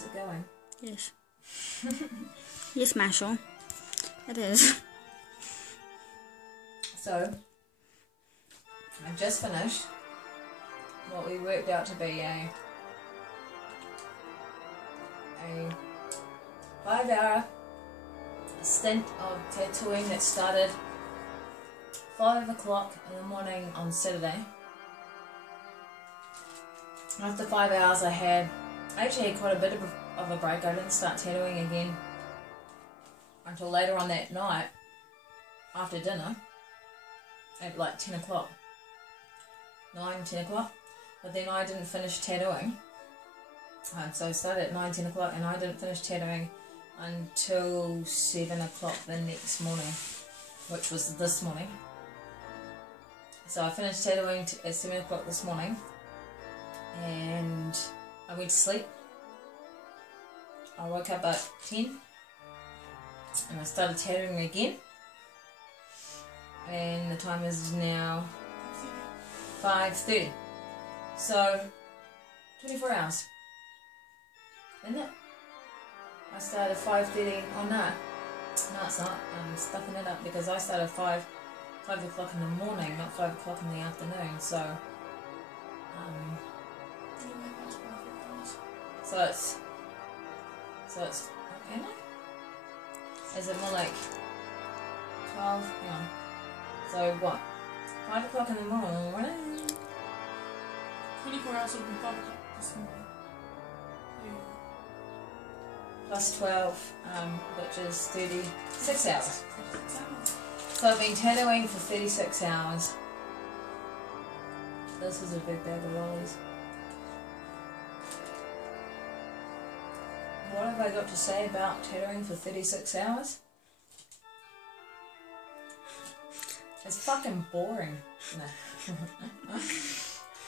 Is it going? Yes. Yes, Marshall. It is. So, I've just finished what we worked out to be a 5-hour stint of tattooing that started 5 o'clock in the morning on Saturday. After 5 hours I actually had quite a bit of a break. I didn't start tattooing again until later on that night after dinner at like 10 o'clock. 10 o'clock. But then I didn't finish tattooing. So I started at 10 o'clock and I didn't finish tattooing until 7 o'clock the next morning, which was this morning. So I finished tattooing at 7 o'clock this morning and I went to sleep. I woke up at 10 and I started tattooing again. And the time is now 5:30. So 24 hours. Isn't it? I started 5:30. Oh no. No, it's not. I'm stuffing it up because I started 5 o'clock in the morning, not 5 o'clock in the afternoon. So it's am I? Is it more like 12? Hang on. So what? 5 o'clock in the morning. 24 hours would be 5 o'clock this morning. Yeah. Plus 12, which is 36 hours. So I've been tattooing for 36 hours. This is a big bag of lollies. What have I got to say about tattooing for 36 hours? It's fucking boring.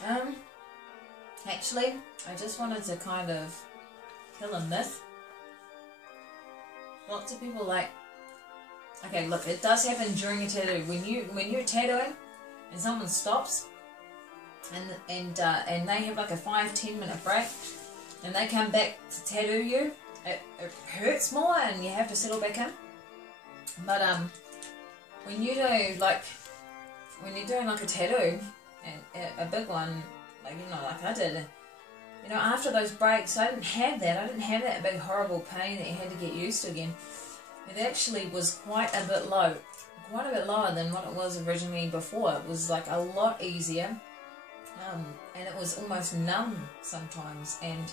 No. Actually, I just wanted to kind of kill a myth. Lots of people like, okay, look, it does happen during a tattoo. When you're tattooing and someone stops and they have like a 5-10 minute break and they come back to tattoo you, it hurts more and you have to settle back in. But when you do when you're doing like a tattoo and a big one, like like I did, after those breaks I didn't have that. I didn't have that big horrible pain that you had to get used to again. It actually was quite a bit lower than what it was originally before. It was like a lot easier, and it was almost numb sometimes. And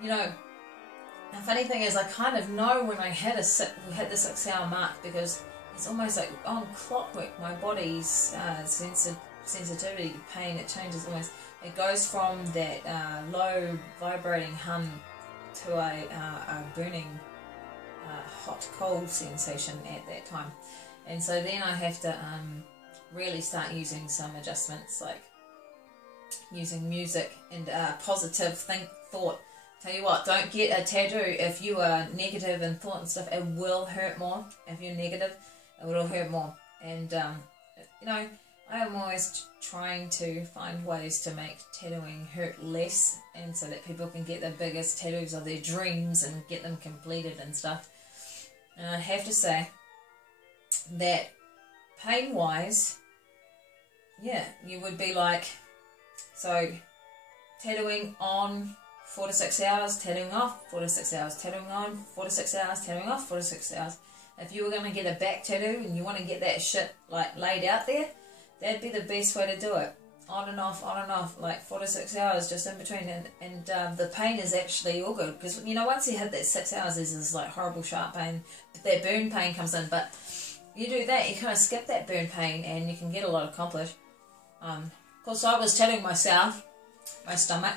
the funny thing is, I kind of know when I hit the 6 hour mark because it's almost like on clockwork. My body's sensitivity, pain, it changes almost. It goes from that low vibrating hum to a burning hot cold sensation at that time. And so then I have to really start using some adjustments, like using music and positive thought. Tell you what, don't get a tattoo if you are negative in thought and stuff. It will hurt more. If you're negative, it will hurt more. And I am always trying to find ways to make tattooing hurt less, and so that people can get the biggest tattoos of their dreams and get them completed and stuff. And I have to say that pain-wise, yeah, you would be like, so tattooing on 4 to 6 hours, tattooing off 4 to 6 hours, tattooing on 4 to 6 hours, tattooing off 4 to 6 hours. If you were going to get a back tattoo and you want to get that shit like laid out there, that'd be the best way to do it. On and off, like 4 to 6 hours just in between, and the pain is actually all good, because once you hit that 6 hours there's this like horrible sharp pain, that burn pain comes in, but you do that, you kind of skip that burn pain and you can get a lot accomplished. Of course, I was tattooing myself, my stomach.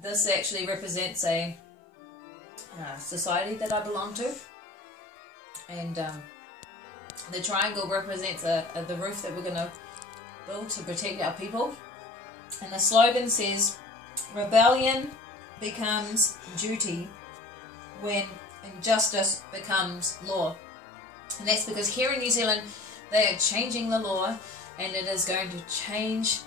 This actually represents a society that I belong to, and the triangle represents the roof that we're going to build to protect our people. And the slogan says, rebellion becomes duty when injustice becomes law. And that's because here in New Zealand they are changing the law, and it is going to change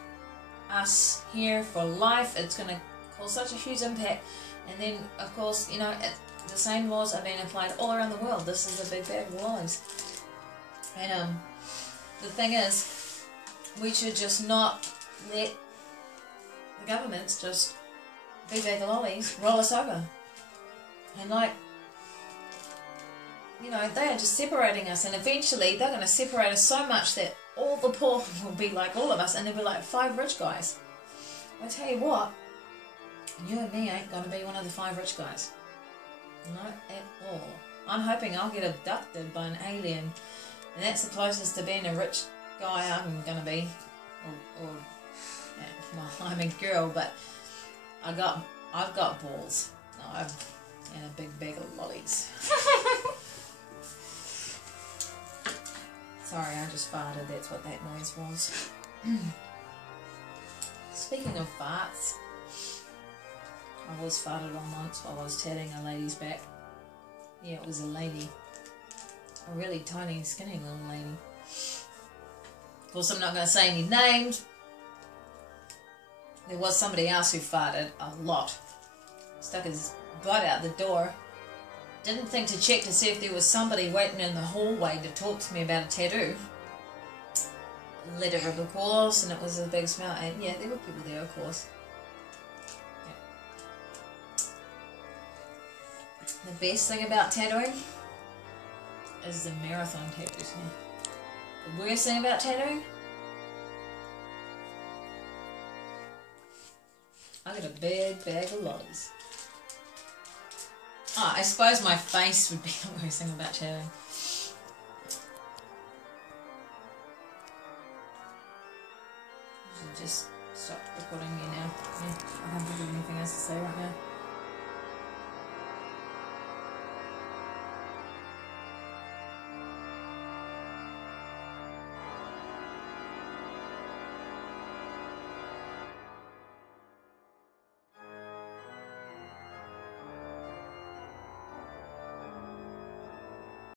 us here for life. It's going to caused such a huge impact. And then, of course, you know, the same laws are being applied all around the world. This is a big bag of lollies. And the thing is, we should just not let the governments just big bag of lollies roll us over. And like, you know, they are just separating us, and eventually they're going to separate us so much that all the poor will be like all of us, and they'll be like 5 rich guys. I tell you what, you and me ain't going to be one of the 5 rich guys. Not at all. I'm hoping I'll get abducted by an alien, and that's the closest to being a rich guy I'm going to be. Or well, I'm a girl, but I've got balls. No, and a big bag of lollies. Sorry, I just farted. That's what that noise was. Speaking of farts, I was farted on once while I was tatting a lady's back. Yeah, it was a lady. A really tiny, skinny little lady. Of course, I'm not going to say any names. There was somebody else who farted a lot. Stuck his butt out the door. Didn't think to check to see if there was somebody waiting in the hallway to talk to me about a tattoo. Let it rip, of course, and it was a big smell. And yeah, there were people there, of course. Yeah. The best thing about tattooing is the marathon tattoos. Yeah. The worst thing about tattooing, I got a big bag of lollies. Oh, I suppose my face would be the worst thing about tattooing. I should just stop recording you now. Yeah, I don't have anything else to say right now.